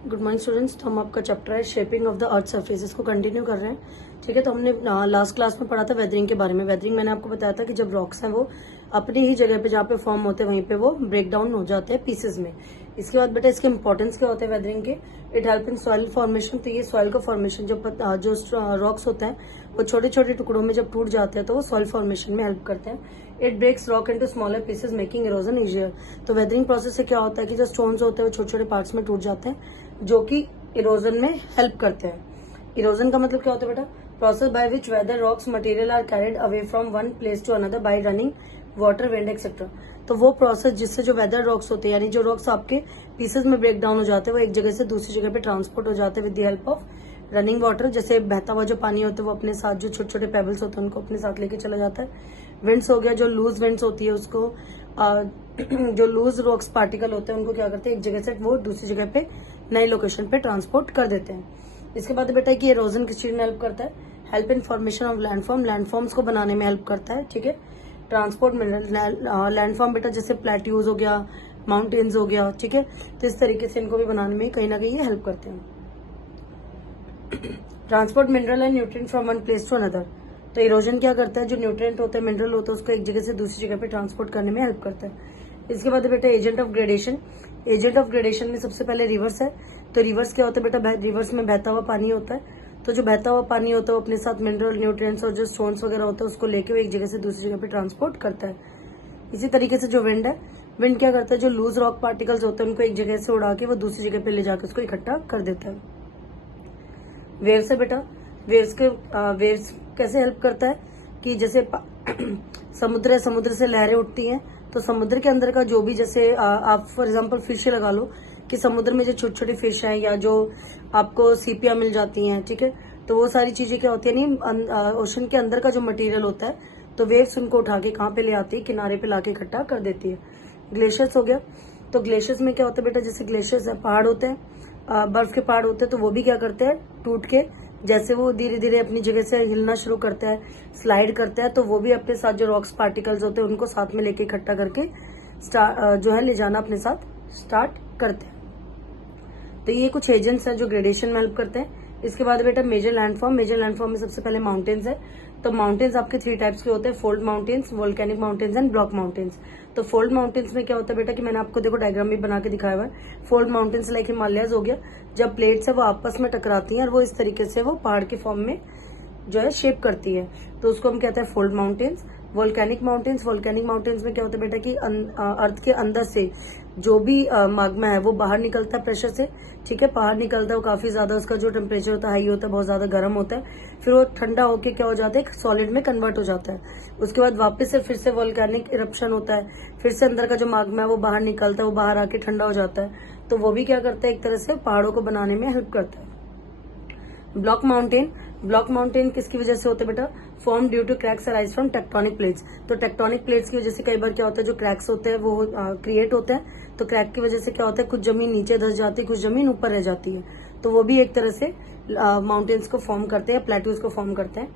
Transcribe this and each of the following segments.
Good morning students. तो हम आपका चैप्टर है shaping of the earth surface, इसको कंटिन्यू कर रहे हैं। ठीक है, तो हमने लास्ट क्लास में पढ़ा था वेदरिंग के बारे में। वेदरिंग मैंने आपको बताया था कि जब रॉक्स हैं वो अपनी ही जगह पे जहाँ पे फॉर्म होते हैं वहीं पे वो ब्रेक डाउन हो जाते हैं पीसेज में। इसके बाद बेटा इसके इंपॉर्टेंस क्या होते हैं वेदरिंग के। It help in soil formation. तो ये सॉइल का फॉर्मेशन जो रॉक्स होते हैं वो छोटे छोटे टुकड़ों में जब टूट जाते हैं तो वो सॉइल फॉर्मेशन में हेल्प करते हैं। It breaks rock into smaller pieces making erosion easier. तो वेदरिंग प्रोसेस से क्या होता है कि जो स्टोन्स होते हैं वो छोटे छोटे पार्ट्स में टूट जाते हैं जो कि इरोजन में हेल्प करते हैं। इरोजन का मतलब क्या होता है बेटा? Process by which weather rocks material are carried away from one place to another by running water, wind etcetera. तो वो प्रोसेस जिससे जो वेदर रॉक्स होते हैं यानी जो रॉक्स आपके पीसेस में ब्रेक डाउन हो जाते हैं वो एक जगह से दूसरी जगह पे ट्रांसपोर्ट हो जाते हैं with the help of running water. जैसे बहता हुआ जो पानी होता है वो अपने साथ जो छोटे छोटे पेबल्स होते हैं उनको अपने साथ लेके चला जाता है। विंड्स हो गया, जो लूज विंड्स होती है उसको जो लूज रॉक्स पार्टिकल होते हैं उनको क्या करते हैं एक जगह से वो दूसरी जगह पे नई लोकेशन पे ट्रांसपोर्ट कर देते हैं। इसके बाद बेटा कि इरोजन किस चीज में हेल्प करता है? Help in formation of landform, landforms को बनाने में हेल्प करता है। ठीक है, ट्रांसपोर्ट लैंडफॉर्म बेटा जैसे प्लेट्यूज हो गया, माउंटेन्स हो गया। ठीक है, तो इस तरीके से इनको भी बनाने में कहीं ना कहीं ये हेल्प करते हैं। Transport mineral and nutrient from one place to another. तो इरोजन क्या करता है? जो न्यूट्रिएंट होते हैं, मिनरल होता है, उसको एक जगह से दूसरी जगह पे ट्रांसपोर्ट करने में हेल्प करता है। इसके बाद बेटा agent of gradation. Agent of gradation में सबसे पहले रिवर्स है। तो रिवर्स क्या होता है बेटा? रिवर्स में बहता हुआ पानी होता है। तो जो बहता हुआ पानी होता है वो अपने साथ मिनरल, न्यूट्रिएंट्स और जो स्टोन्स वगैरह होता है उसको लेके वो एक जगह से दूसरी जगह पे ट्रांसपोर्ट करता है। इसी तरीके से जो विंड है, विंड क्या करता है? जो लूज रॉक पार्टिकल्स होते हैं उनको एक जगह से उड़ा के वो दूसरी जगह पे ले जाकर उसको इकट्ठा कर देता है। वेव्स है बेटा, वेव्स कैसे हेल्प करता है कि जैसे समुद्र है, समुद्र से लहरें उठती हैं तो समुद्र के अंदर का जो भी जैसे आप फॉर एग्जांपल फिश लगा लो कि समुद्र में जो छोटी छोटी फिश हैं या जो आपको सीपियां मिल जाती हैं। ठीक है, तो वो सारी चीजें क्या होती है नहीं ओशन के अंदर का जो मटेरियल होता है तो वेव्स उनको उठा के कहाँ पे ले आती है? किनारे पे लाके इकट्ठा कर देती है। ग्लेशियर्स हो गया, तो ग्लेशियर्स में क्या होता है बेटा? जैसे ग्लेशियर्स है, पहाड़ होते हैं, बर्फ के पहाड़ होते हैं, तो वो भी क्या करते हैं? टूट के जैसे वो धीरे धीरे अपनी जगह से हिलना शुरू करता है, स्लाइड करता है, तो वो भी अपने साथ जो रॉक्स पार्टिकल्स होते हैं उनको साथ में लेके इकट्ठा करके जो है ले जाना अपने साथ स्टार्ट करते हैं। तो ये कुछ एजेंट्स हैं जो ग्रेडेशन में हेल्प करते हैं। इसके बाद बेटा मेजर लैंडफॉर्म। मेजर लैंडफॉर्म में सबसे पहले माउंटेन्स है। तो माउंटेन्स आपके 3 टाइप्स के होते हैं, fold mountains, volcanic mountains and block mountains. तो फोल्ड माउंटेन्स में क्या होता है बेटा कि मैंने आपको देखो डायग्राम भी बना के दिखाया हुआ है। फोल्ड माउंटेन्स लाइक हिमालयस हो गया, जब प्लेट्स है वो आपस में टकराती हैं और वो इस तरीके से वो पहाड़ के फॉर्म में जो है शेप करती है, तो उसको हम कहते हैं fold mountains. Volcanic mountains, volcanic mountains में क्या होता है बेटा कि अर्थ के अंदर से जो भी माग्मा है वो बाहर निकलता है प्रेशर से। ठीक है, बाहर निकलता है, वो काफी ज्यादा उसका जो टेम्परेचर होता है हाई होता है, बहुत ज्यादा गर्म होता है, फिर वो ठंडा होके क्या हो जाता है? सॉलिड में कन्वर्ट हो जाता है। उसके बाद वापस से फिर से वोल्केनिक इरप्शन होता है, फिर से अंदर का जो माग्मा है वो बाहर निकलता है, वो बाहर आके ठंडा हो जाता है, तो वो भी क्या करता है? एक तरह से पहाड़ों को बनाने में हेल्प करता है। ब्लॉक माउंटेन, ब्लॉक माउंटेन किसकी वजह से होता है बेटा? Form due to cracks arise from tectonic plates. तो टेक्टोनिक प्लेट्स की वजह से कई बार क्या होता है? जो क्रैक्स होते हैं वो क्रिएट होते हैं, तो क्रैक की वजह से क्या होता है? कुछ जमीन नीचे धस जाती है, कुछ जमीन ऊपर रह जाती है, तो वो भी एक तरह से माउंटेन्स को फॉर्म करते हैं, प्लेट्यूज को फॉर्म करते हैं।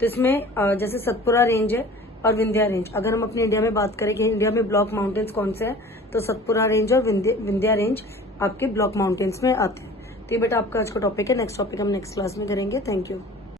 तो इसमें जैसे सतपुरा रेंज है और विंध्या रेंज। अगर हम अपने इंडिया में बात करें कि इंडिया में ब्लॉक माउंटेन्स कौन से हैं, तो सतपुरा रेंज और विंध्या रेंज आपके ब्लॉक माउंटेन्स में आते हैं। तो ये बेटा आपका आज का टॉपिक है। नेक्स्ट टॉपिक हम नेक्स्ट क्लास में करेंगे। Thank you.